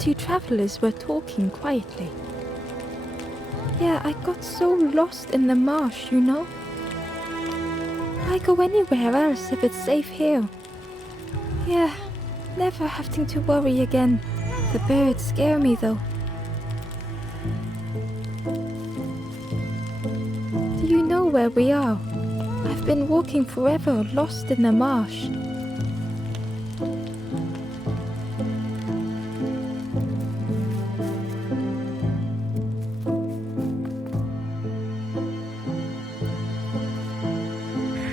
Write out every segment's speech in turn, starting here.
two travelers were talking quietly. Yeah, I got so lost in the marsh, you know. Why go anywhere else if it's safe here? Yeah, never having to worry again. The birds scare me though. Do you know where we are? I've been walking forever, lost in the marsh.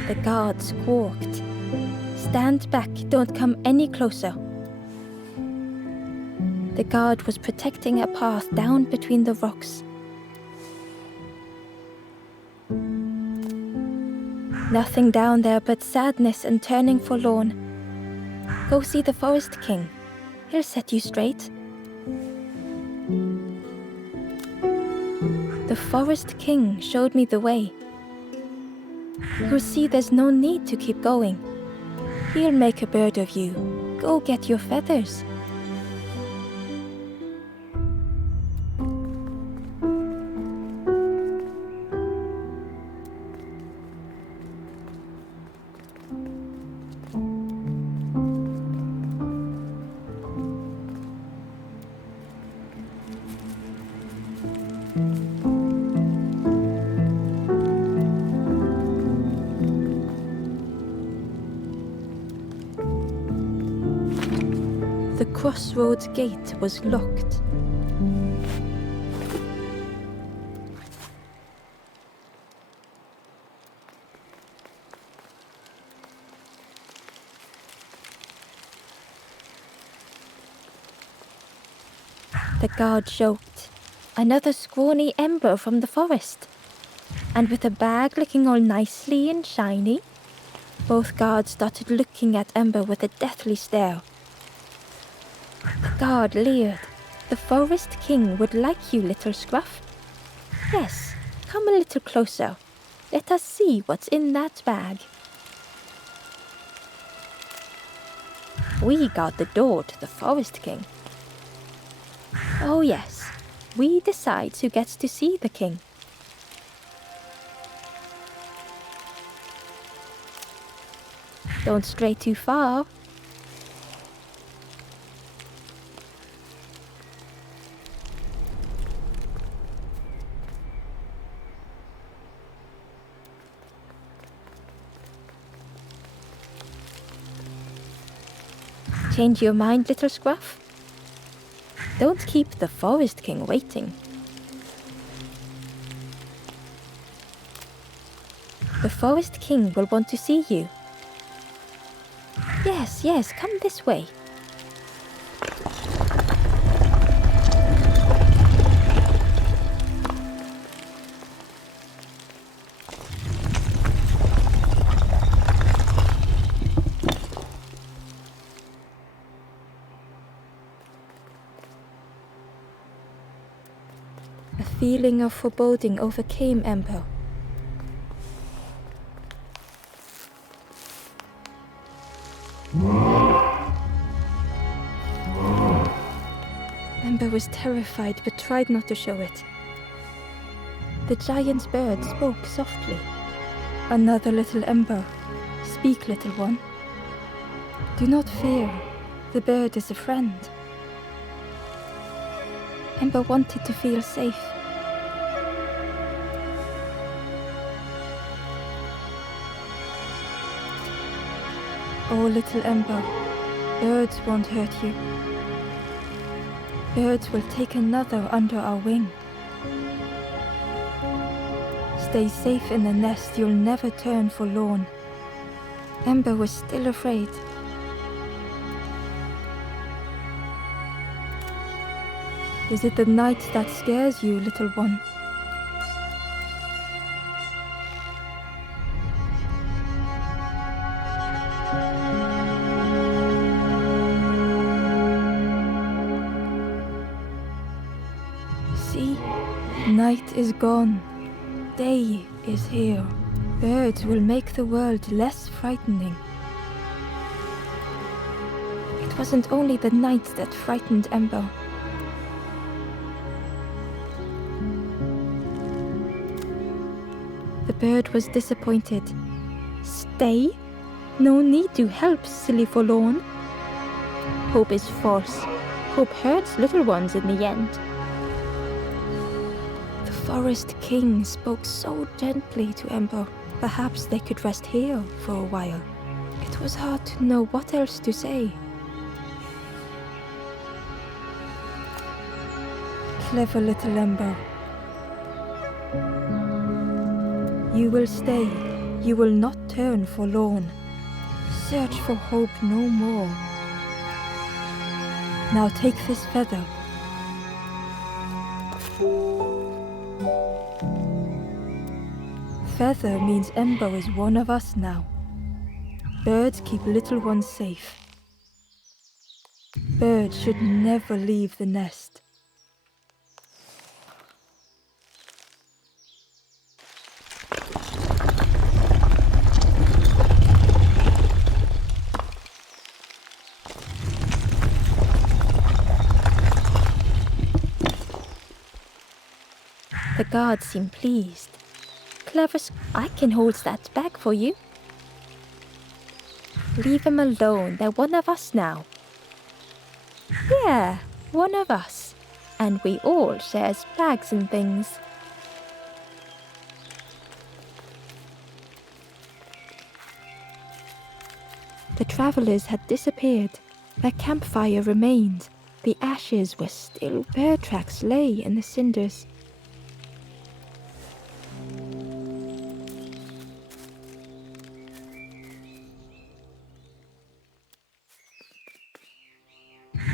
The guard squawked. Stand back, don't come any closer. The guard was protecting a path down between the rocks. Nothing down there but sadness and turning forlorn. Go see the Forest King. He'll set you straight. The Forest King showed me the way. You see, there's no need to keep going. He'll make a bird of you. Go get your feathers. The crossroads gate was locked. The guard joked. Another scrawny Ember from the forest. And with a bag looking all nicely and shiny. Both guards started looking at Ember with a deathly stare. The guard leered. The Forest King would like you, little scruff. Yes, come a little closer. Let us see what's in that bag. We guard the door to the Forest King. Oh yes, we decide who gets to see the king. Don't stray too far. Change your mind, little scruff? Don't keep the Forest King waiting. The Forest King will want to see you. Yes, yes, come this way. A feeling of foreboding overcame Ember. Ember was terrified but tried not to show it. The giant's bird spoke softly. Another little Ember. Speak, little one. Do not fear. The bird is a friend. Ember wanted to feel safe. Oh, little Ember, birds won't hurt you. Birds will take another under our wing. Stay safe in the nest, you'll never turn forlorn. Ember was still afraid. Is it the night that scares you, little one? See, night is gone. Day is here. Birds will make the world less frightening. It wasn't only the night that frightened Ember. bird was disappointed. Stay? No need to help, silly forlorn. Hope is false. Hope hurts little ones in the end. The Forest King spoke so gently to Ember. Perhaps they could rest here for a while. It was hard to know what else to say. Clever little Ember. You will stay. You will not turn forlorn. Search for hope no more. Now take this feather. Feather means Ember is one of us now. Birds keep little ones safe. Birds should never leave the nest. The guards seem pleased. Clever, I can hold that bag for you. Leave them alone, they're one of us now. Yeah, one of us. And we all shares bags and things. The travellers had disappeared. Their campfire remained. The ashes were still. Bird tracks lay in the cinders.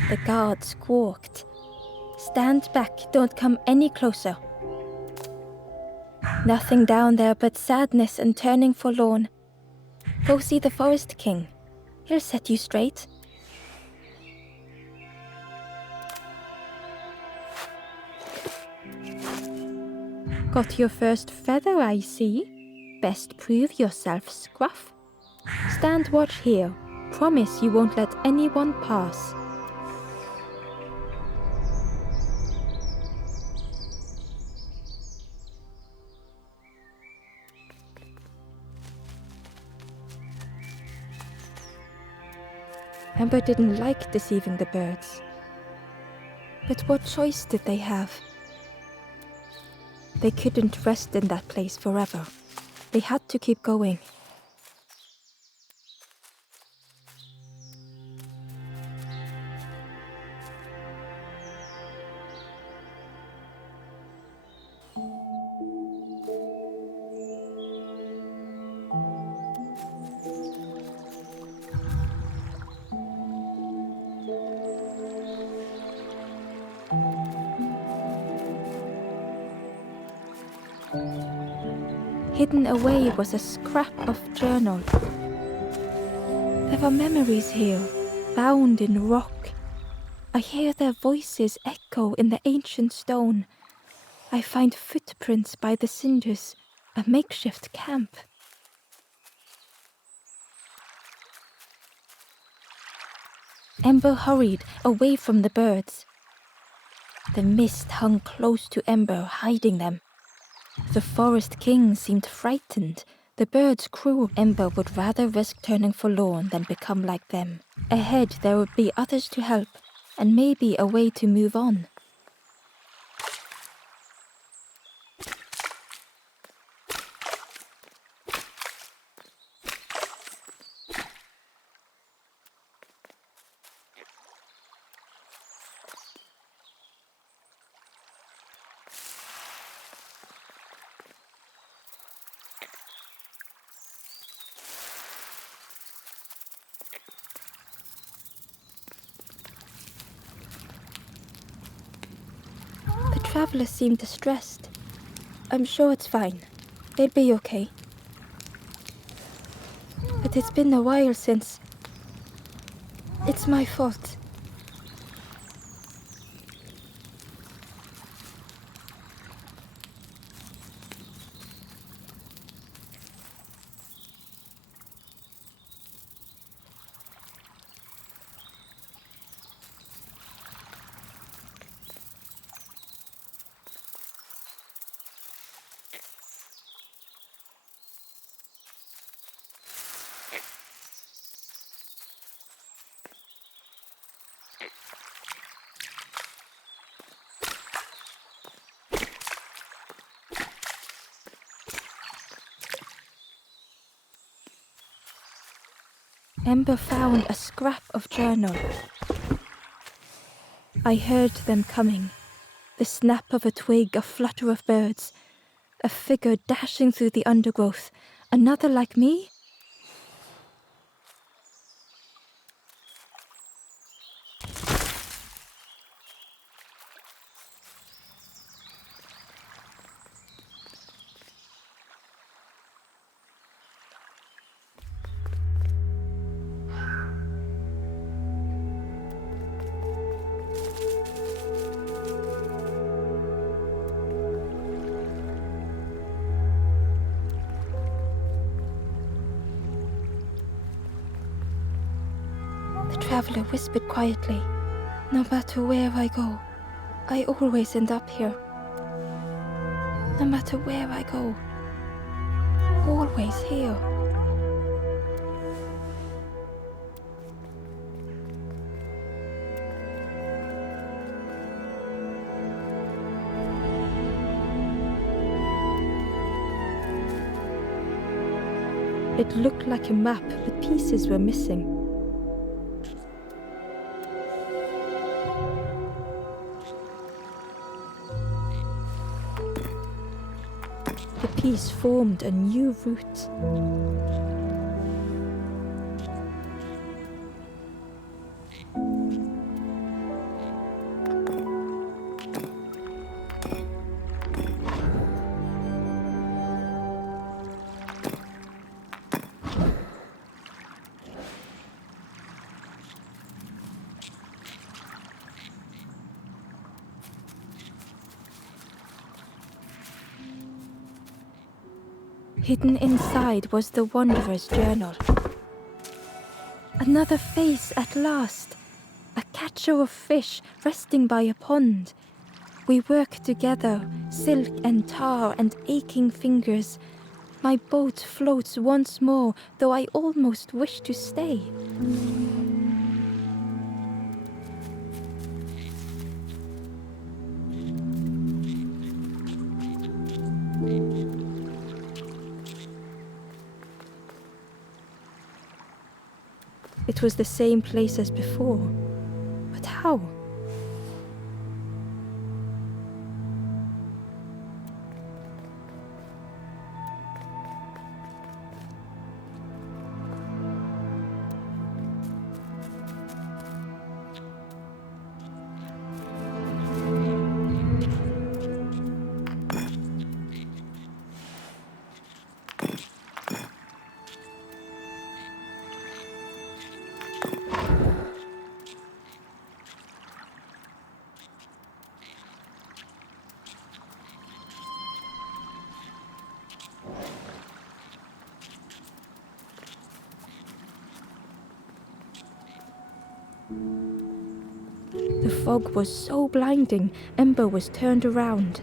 The guard squawked. Stand back, don't come any closer. Nothing down there but sadness and turning forlorn. Go see the Forest King. He'll set you straight. Got your first feather, I see. Best prove yourself, Scruff. Stand watch here. Promise you won't let anyone pass. Ember didn't like deceiving the birds. But what choice did they have? They couldn't rest in that place forever. They had to keep going. Hidden away was a scrap of journal. There were memories here, bound in rock. I hear their voices echo in the ancient stone. I find footprints by the cinders, a makeshift camp. Ember hurried away from the birds. The mist hung close to Ember, hiding them. The Forest King seemed frightened. The birds' cruel. Ember would rather risk turning forlorn than become like them. Ahead there would be others to help, and maybe a way to move on. The travelers seem distressed. I'm sure it's fine. They'll be okay. But it's been a while since... It's my fault. Ember found a scrap of journal. I heard them coming. The snap of a twig, a flutter of birds, a figure dashing through the undergrowth. Another like me? The traveler whispered quietly, "No matter where I go, I always end up here. No matter where I go, always here." It looked like a map, but pieces were missing. The piece formed a new route. Hidden inside was the wanderer's journal. Another face at last. A catcher of fish resting by a pond. We work together, silk and tar and aching fingers. My boat floats once more, though I almost wish to stay. It was the same place as before. But how? The fog was so blinding, Ember was turned around.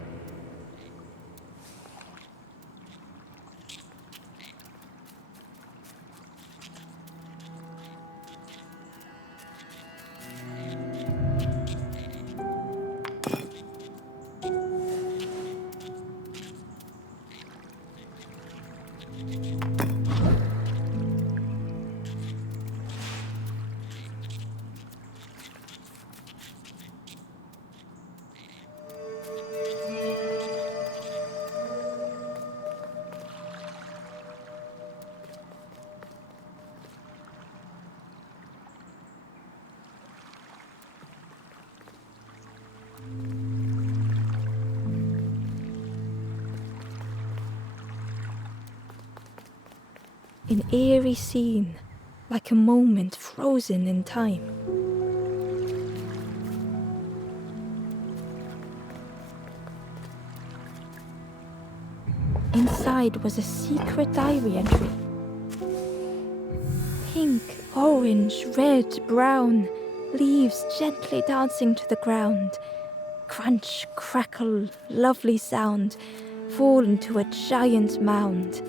An eerie scene, like a moment frozen in time. Inside was a secret diary entry. Pink, orange, red, brown, leaves gently dancing to the ground. Crunch, crackle, lovely sound, fall into a giant mound.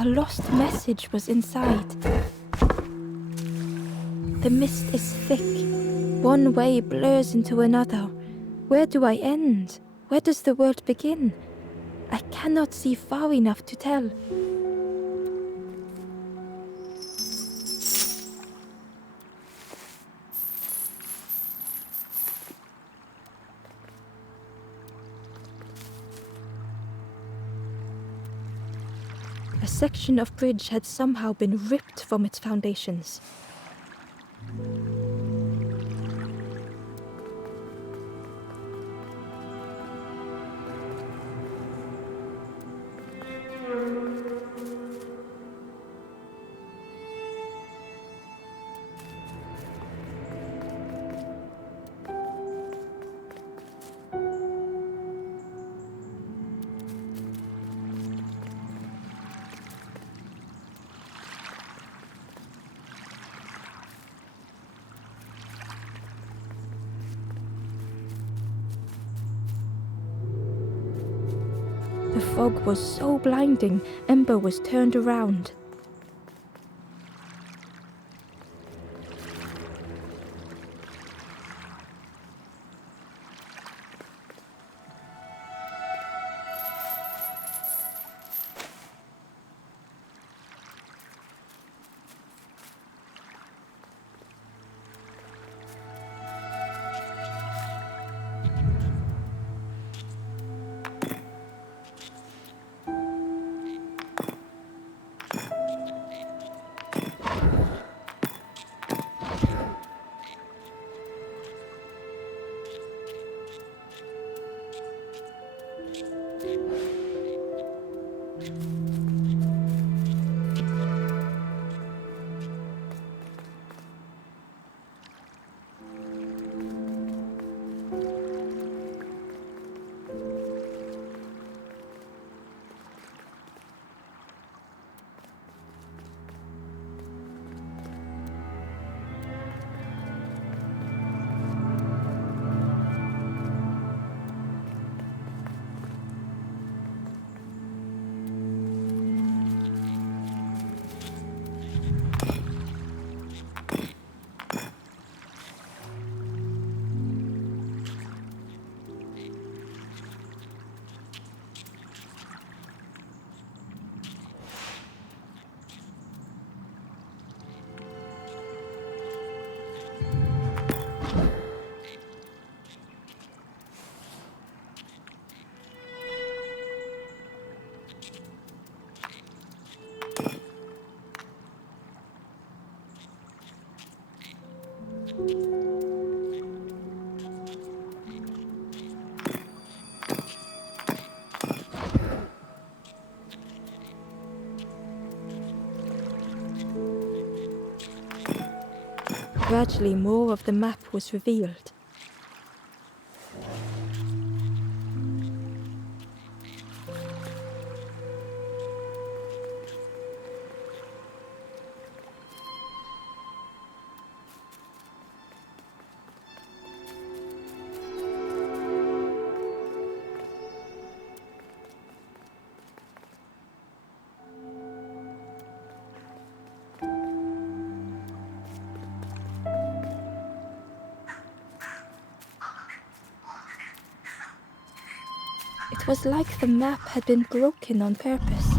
A lost message was inside. The mist is thick. One way blurs into another. Where do I end? Where does the world begin? I cannot see far enough to tell. A section of bridge had somehow been ripped from its foundations. The fog was so blinding, Ember was turned around. Gradually, more of the map was revealed. It was like the map had been broken on purpose.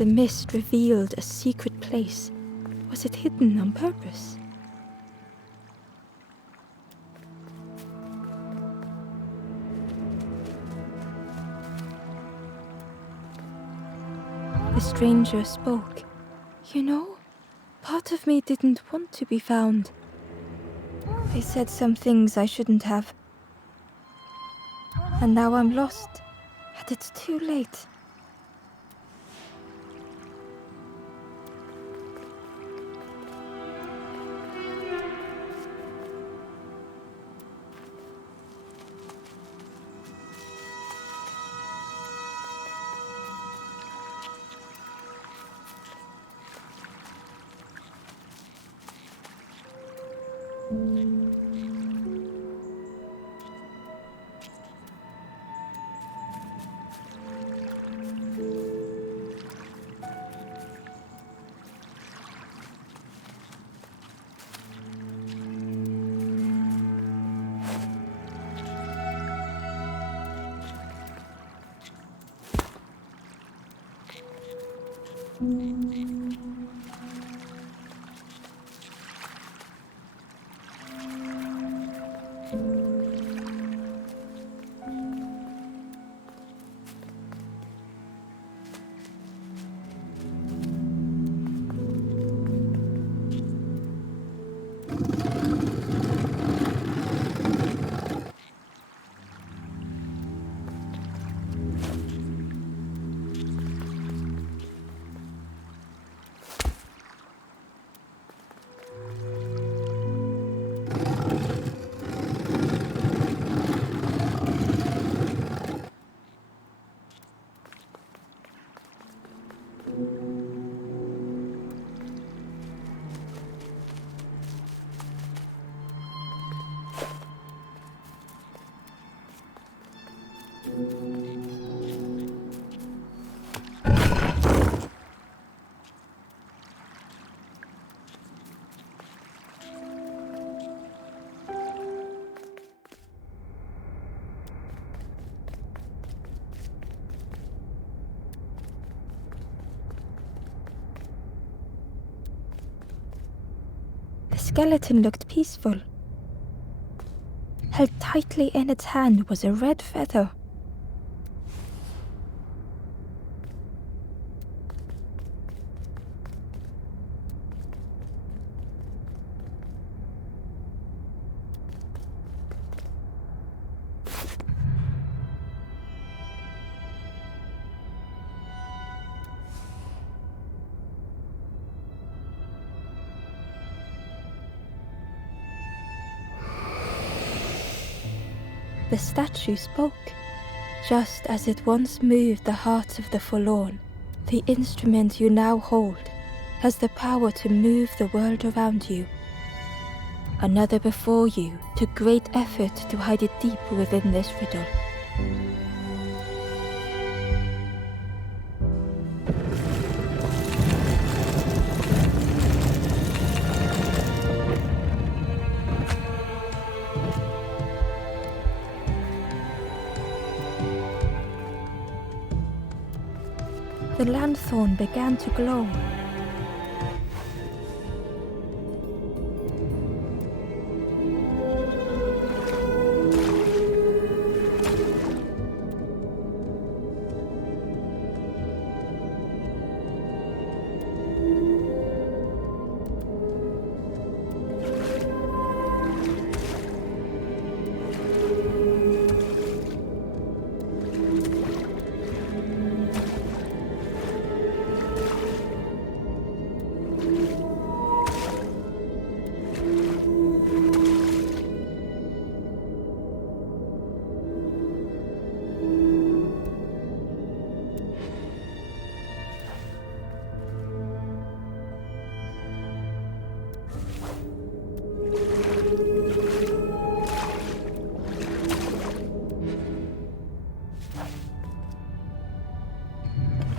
The mist revealed a secret place. Was it hidden on purpose? The stranger spoke. You know, part of me didn't want to be found. I said some things I shouldn't have. And now I'm lost, and it's too late. The skeleton looked peaceful. Held tightly in its hand was a red feather. The statue spoke. Just as it once moved the hearts of the forlorn, the instrument you now hold has the power to move the world around you. Another before you took great effort to hide it deep within this riddle. The lanthorn began to glow.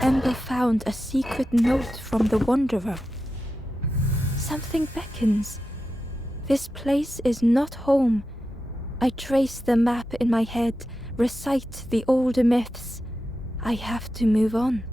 Ember found a secret note from the Wanderer. Something beckons. This place is not home. I trace the map in my head, recite the older myths. I have to move on.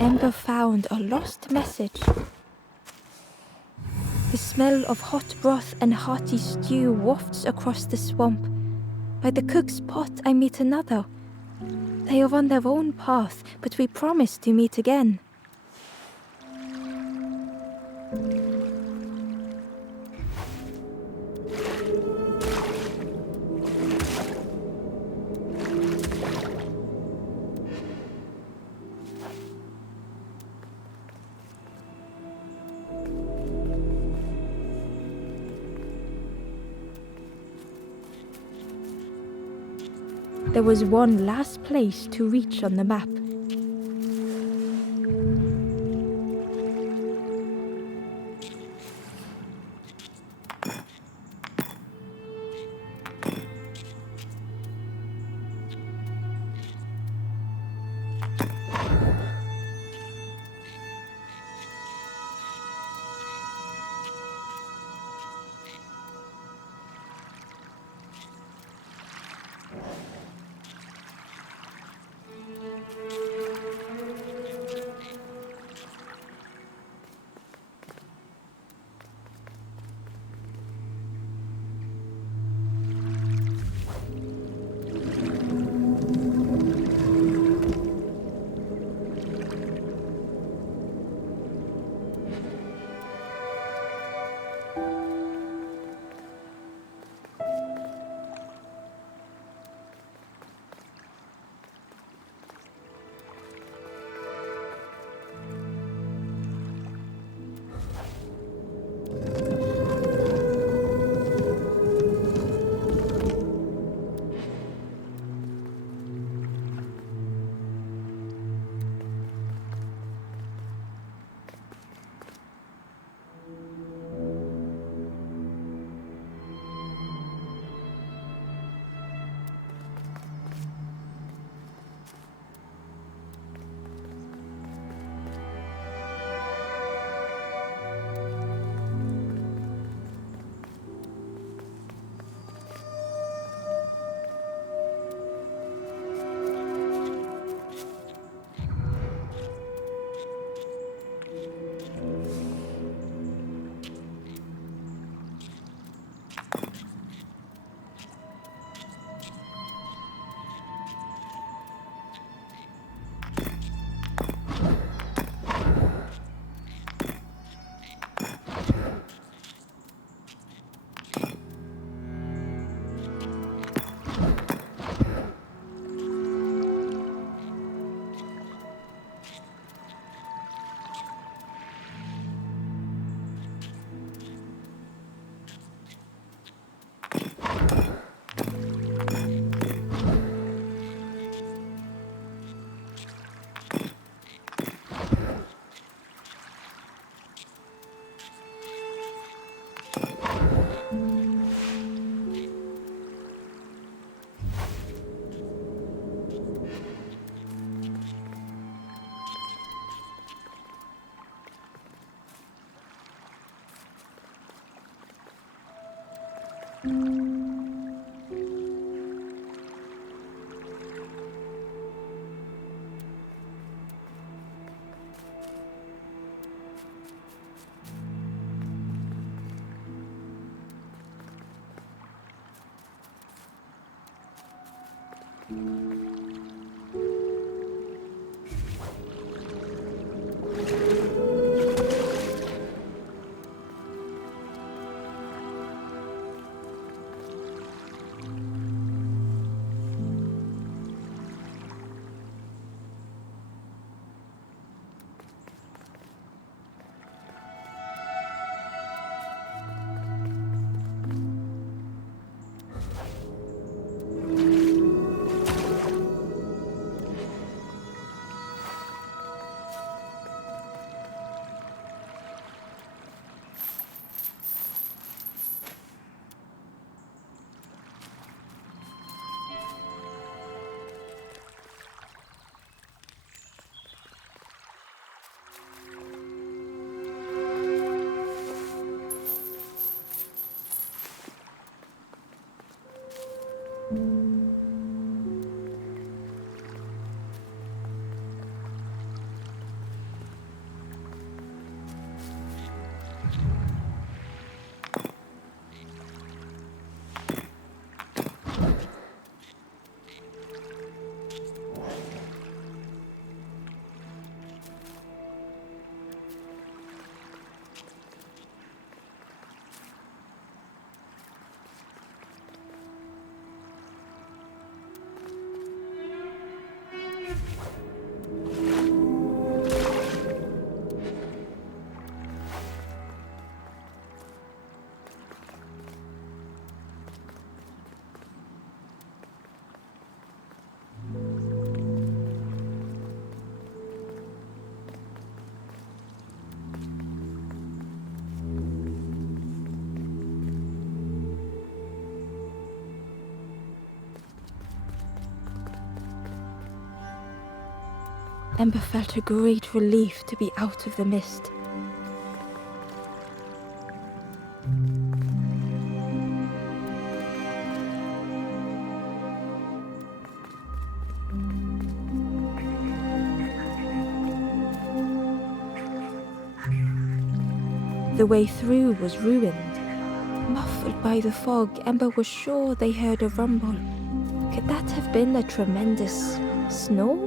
Ember found a lost message. The smell of hot broth and hearty stew wafts across the swamp. By the cook's pot I meet another. They are on their own path, but we promise to meet again. There was one last place to reach on the map. Ember felt a great relief to be out of the mist. The way through was ruined. Muffled by the fog, Ember was sure they heard a rumble. Could that have been a tremendous snow?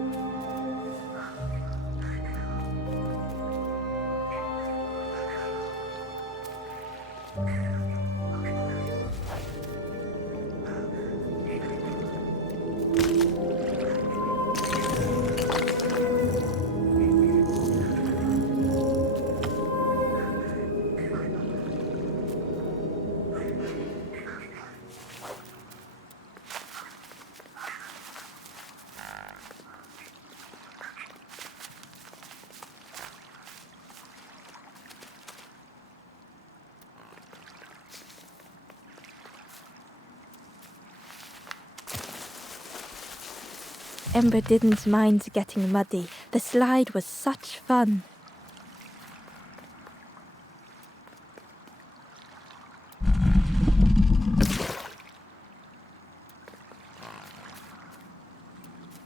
Ember didn't mind getting muddy. The slide was such fun.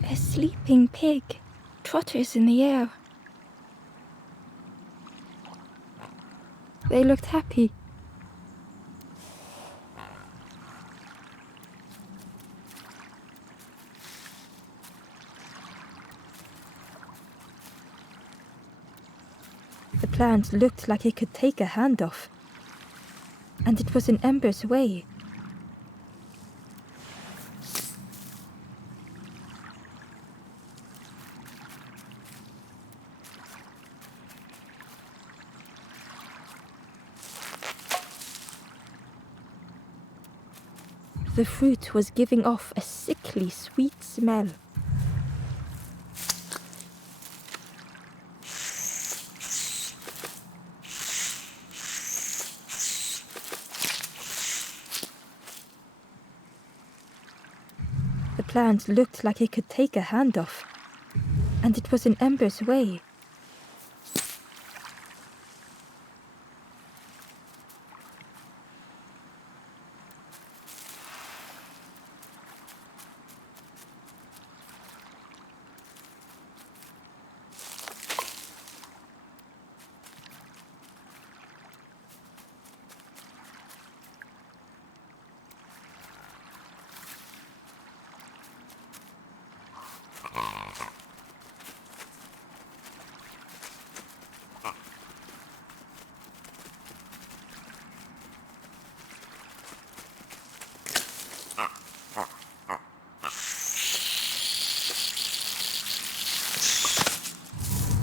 A sleeping pig trotters in the air. They looked happy. The plant looked like it could take a hand off. And it was in Ember's way. The fruit was giving off a sickly sweet smell. The plant looked like it could take a hand off, and it was in Ember's way.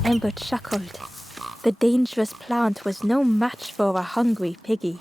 Ember chuckled. The dangerous plant was no match for a hungry piggy.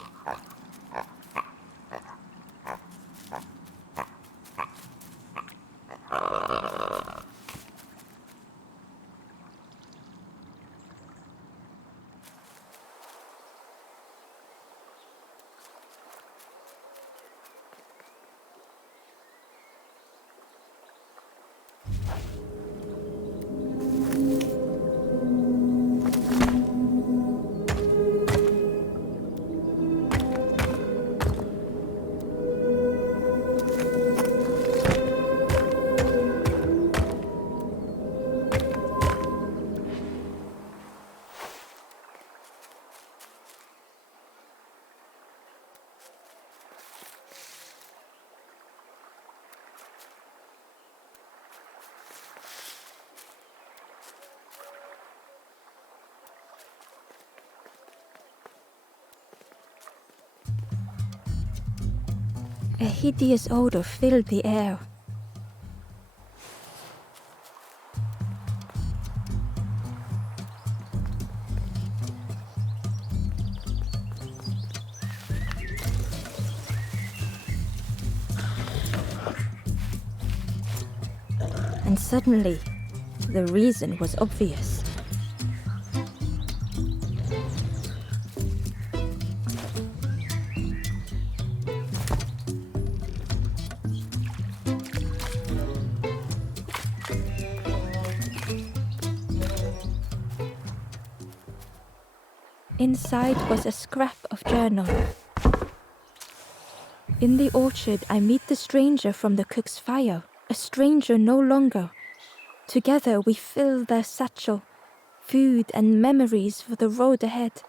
A hideous odor filled the air. And suddenly, the reason was obvious. Inside was a scrap of journal. In the orchard, I meet the stranger from the cook's fire, a stranger no longer. Together we fill their satchel, food and memories for the road ahead.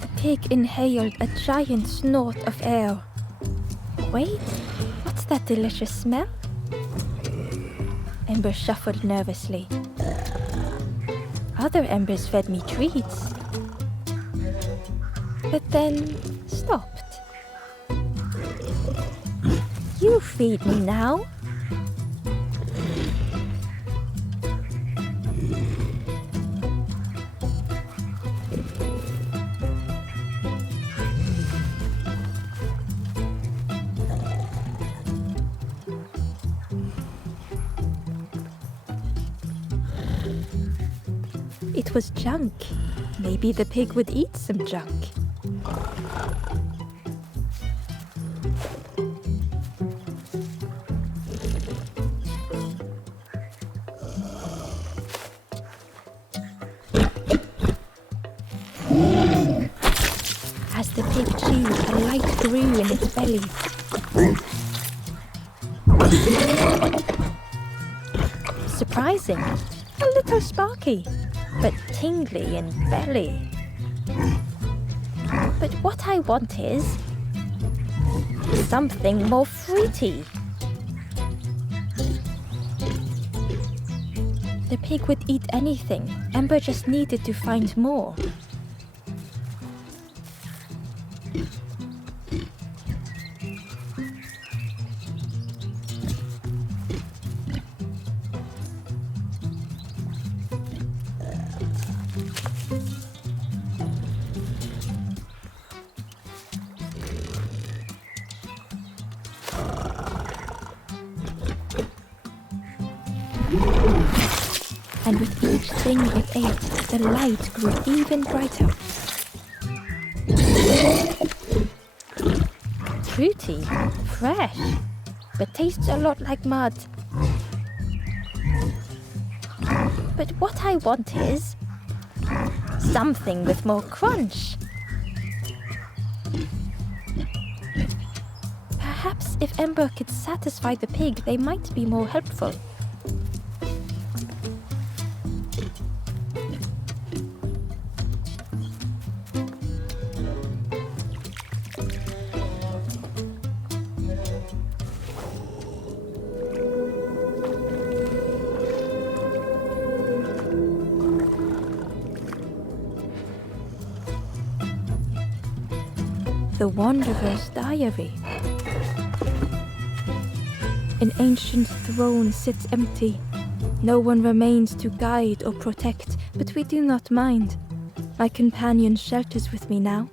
The pig inhaled a giant snort of air. Wait, what's that delicious smell? Ember shuffled nervously. Other embers fed me treats, but then stopped. You feed me now. It was junk. Maybe the pig would eat some junk. As the pig chewed, a light grew in its belly. Surprising, a little sparky, but tingly in belly. But what I want is something more fruity. The pig would eat anything. Ember just needed to find more. And with each thing it ate, the light grew even brighter. Fruity, fresh, but tastes a lot like mud. But what I want is something with more crunch. Perhaps if Ember could satisfy the pig, they might be more helpful. The Wanderer's Diary. An ancient throne sits empty. No one remains to guide or protect, but we do not mind. My companion shelters with me now.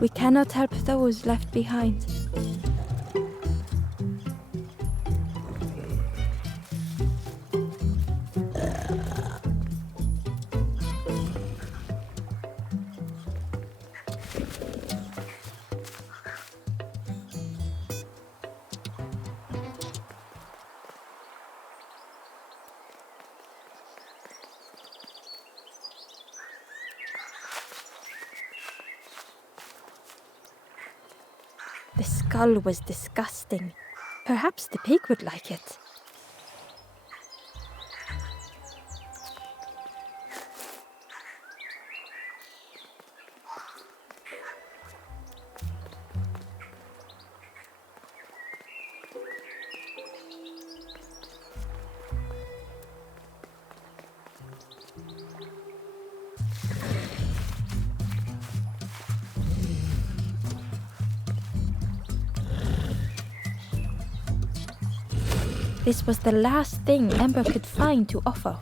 We cannot help those left behind. The skull was disgusting. Perhaps the pig would like it. This was the last thing Ember could find to offer.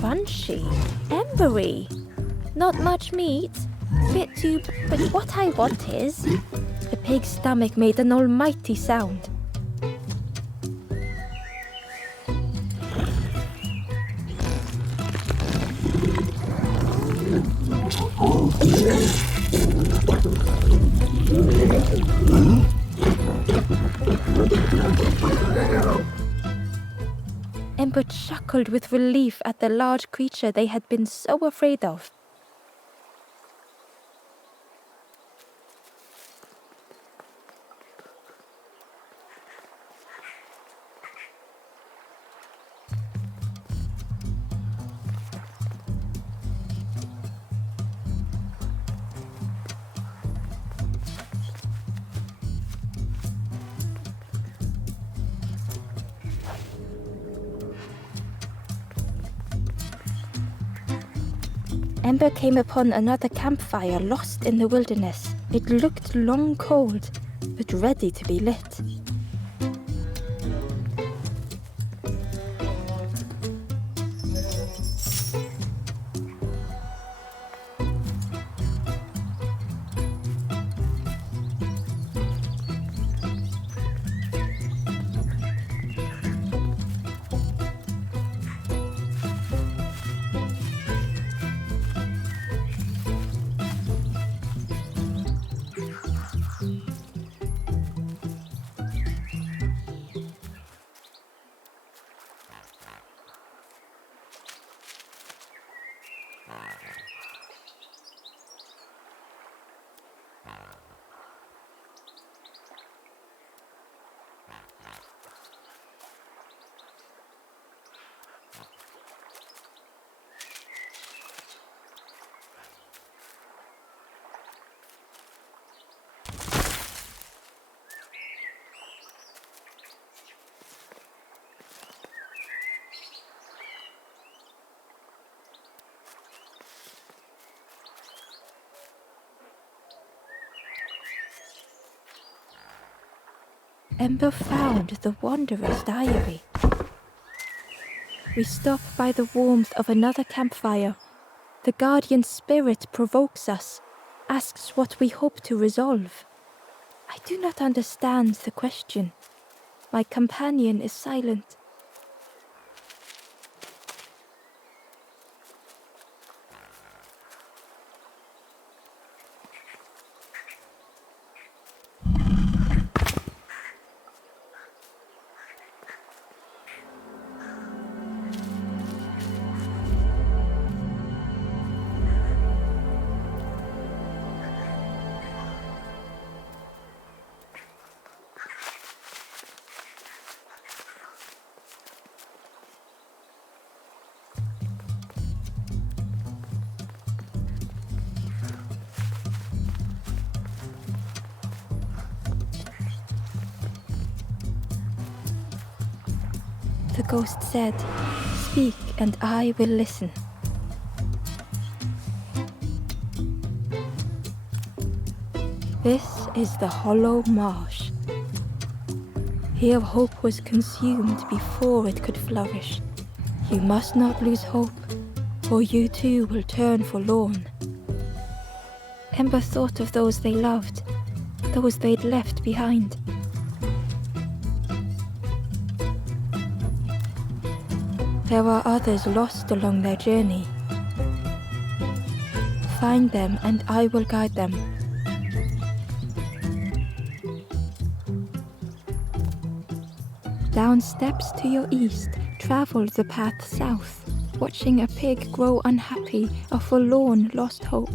Crunchy, embery. Not much meat, bit too, but what I want is... The pig's stomach made an almighty sound. Ember chuckled with relief at the large creature they had been so afraid of. Ember came upon another campfire lost in the wilderness. It looked long cold, but ready to be lit. Ember found the Wanderer's Diary. We stop by the warmth of another campfire. The guardian spirit provokes us, asks what we hope to resolve. I do not understand the question. My companion is silent. The ghost said, "Speak and I will listen." This is the hollow marsh. Here hope was consumed before it could flourish. You must not lose hope, or you too will turn forlorn. Ember thought of those they loved, those they'd left behind. There are others lost along their journey. Find them and I will guide them. Down steps to your east, travel the path south, watching a pig grow unhappy, a forlorn lost hope.